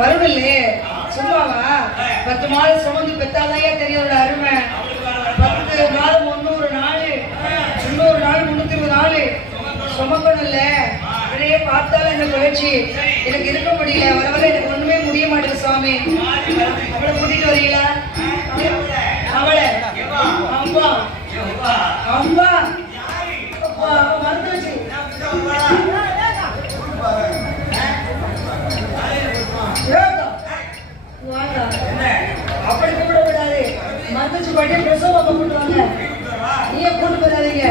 வருமில்லே சும்மாவா? பத்து மாதம் சுமந்து பெத்தாதையா தெரியும் அருமை. பத்து மாதம் முந்நூறு நாள். முந்நூறு நாள் முன்னூத்தி இருபது நாள். சுமக்கணும் இல்ல அப்படியே பார்த்தாலும் இந்த முயற்சி. எனக்கு இருக்க முடியல. வர வர எனக்கு ஒண்ணுமே முடிய மாட்டேங்குது சுவாமி. அவளை கூட்டிட்டு வரீங்களா? அவளை? அம்பா அம்பா அப்பா, மறந்துருச்சு ஏங்க, வாங்க. அப்படி கூப்பிடக்கூடாது மறந்துச்சு பாட்டி பிரசவ அப்ப கூட்டு வாங்க நீயே கூட்டு போறாதீங்க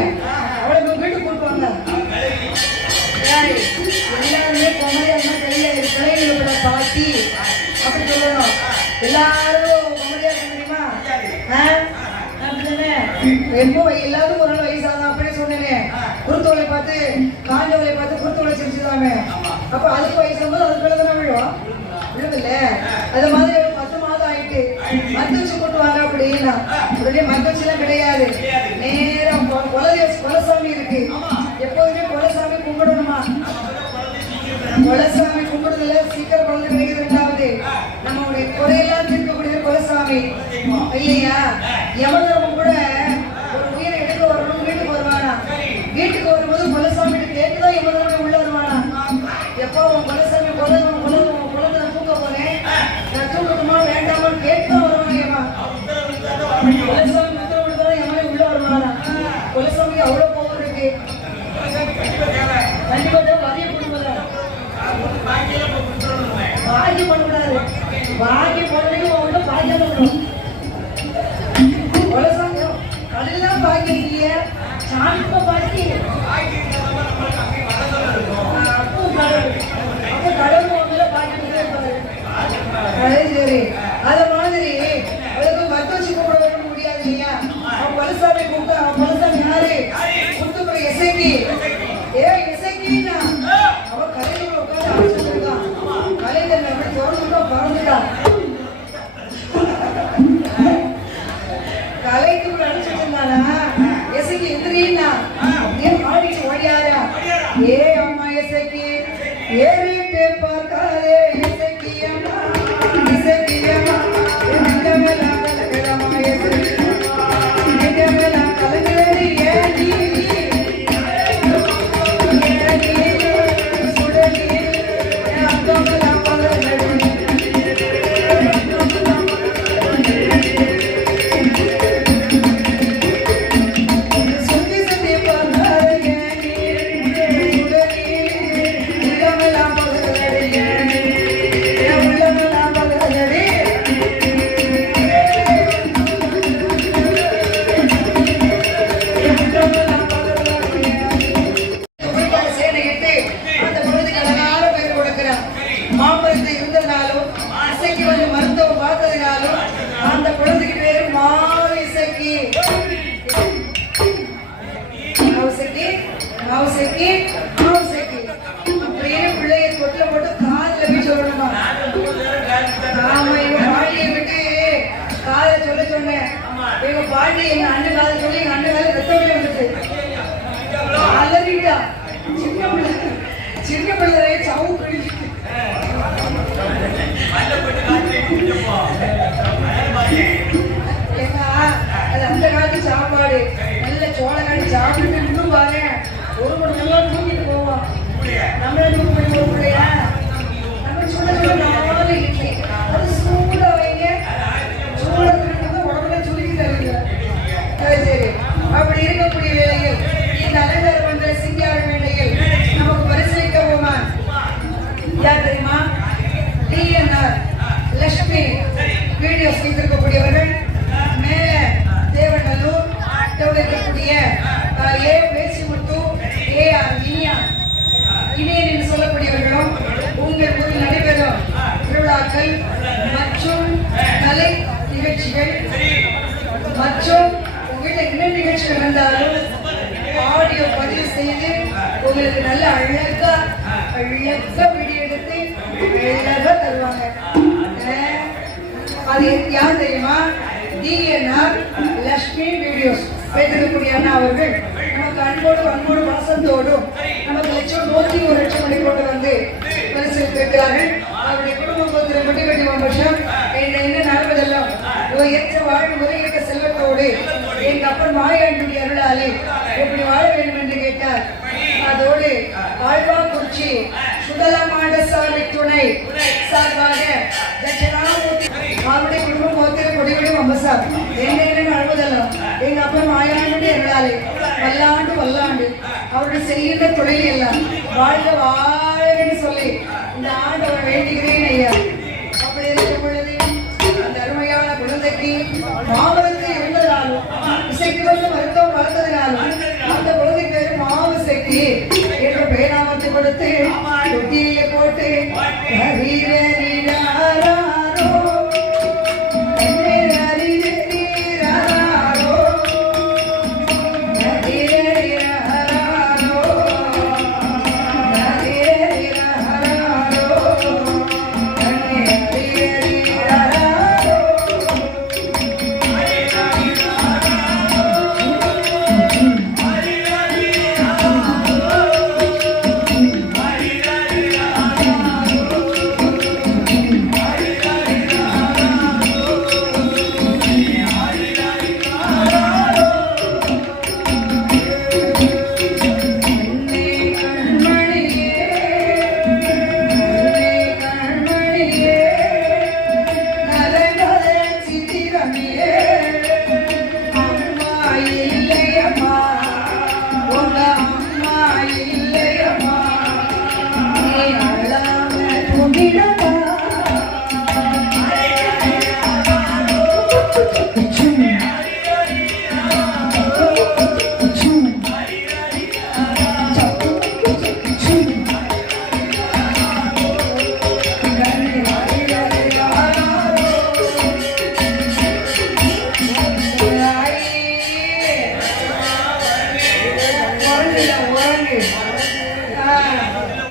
அவளை உங்க வீட்டுக்கு கூப்பிட்டு வாங்க எல்லாருமே குமரியா இருந்தா கையில பிள்ளைங்களை விட பாட்டி. அப்படி சொல்லணும். எல்லாரும் குமரியா தெரியுமா எப்போ எல்லாரும் ஒரு நாள் வயசாதான். அப்படியே சொன்னேன். குருத்தோலை பார்த்து காஞ்சோலை பார்த்து குருத்தோலை சிரிச்சுதாமே அப்ப அதுக்கு வயசாகும்போது அதுக்கு விழுதுனா விழுவோம் விழும் விழுதில்ல அது மாதிரி ஒரு பத்து மாதம் ஆயிட்டு மத்தவச்சு கொண்டு வாங்க அப்படின்னா உடனே எல்லாம் கிடையாது. நேரம் கொ- இருக்கு. எப்போதுமே குலசாமி கும்பிடணுமா? குலசாமி கும்பிடுறதுல சீக்கிரம் குழந்தை கிடைக்கிறது ரெண்டாவது. நம்மளுடைய குறையெல்லாம் தீர்க்கக்கூடிய குலசாமி. இல்லையா? எவ்வளவு இசைக்கு. ஏ இசைக்கினா அவ கலையில உட்காந்து அடிச்சுட்டு கலையில அப்படி தோணுதோ பறந்துட்டான் கலைக்கு அடிச்சுட்டு இருந்தானா இசைக்கு எந்திரின்னா. ஏன் ஆடிச்சு ஓடியாரா? ஏ அம்மா இசைக்கு. ஏறிட்டு மாவுசைக்கு மாவுசைக்கு அப்படியே பிள்ளைய தொட்டில போட்டு காதுல போய் சொல்லணுமா? ஆமா இவங்க பாட்டியை விட்டு காதை சொல்ல சொன்னேன். இவங்க பாட்டி எங்க அண்ணன் காதை சொல்லி எங்க அண்ணன் காதை ரத்தம் வெளியே வந்துச்சு அலறிட்டா. சின்ன பிள்ளை சின்ன பிள்ளை நிகழ்ச்சிகள் மற்றும் கலை நிகழ்ச்சிகள் மற்றும் உங்க என்ன நிகழ்ச்சிகள் இருந்தாலும் ஆடியோ பதிவு செய்து உங்களுக்கு நல்ல அழகா அழகா வீடியோ எடுத்து அழகா தருவாங்க. அது யார் தெரியுமா? டிஎன்ஆர் லட்சுமி வீடியோஸ் வைத்திருக்கக்கூடிய அண்ணா அவர்கள். நமக்கு அன்போடு அன்போடு வாசத்தோடும் நமக்கு லட்சம் நூத்தி ஒரு லட்சம் மணி கொண்டு வந்து பரிசு அவருடைய வருஷம் என்ன என்ன நடப்பதெல்லாம் ஏற்ற வாழ்வு முறையற்ற செல்வத்தோடு எங்க அப்பன் மாயாண்டியுடைய அருளாலே எப்படி வாழ வேண்டும் என்று கேட்டார் அதோடு ஆழ்வாக்குறிச்சி சுடலமாடசாமி துணை சார்பாக தட்சிணாமூர்த்தி அவருடைய குடும்பம் மொத்திர கொடிவிடும் அம்பசார். என்ன என்ன அழுவதெல்லாம் எங்க அப்பன் மாயாண்டுடைய அருளாலே வல்லாண்டு வல்லாண்டு அவருடைய செய்கின்ற தொழில் எல்லாம் வாழ்க வாழ்கன்னு சொல்லி இந்த ஆண்டு அவர் வேண்டுகிறேன் ஐயா. குழந்தைக்கு மாமரத்து இருந்ததாலும் இசைக்கு வந்து மருத்துவம் வளர்த்ததினாலும் அந்த குழந்தை பேரு மாவு சக்தி என்ற பெயராமத்து கொடுத்து தொட்டியில போட்டு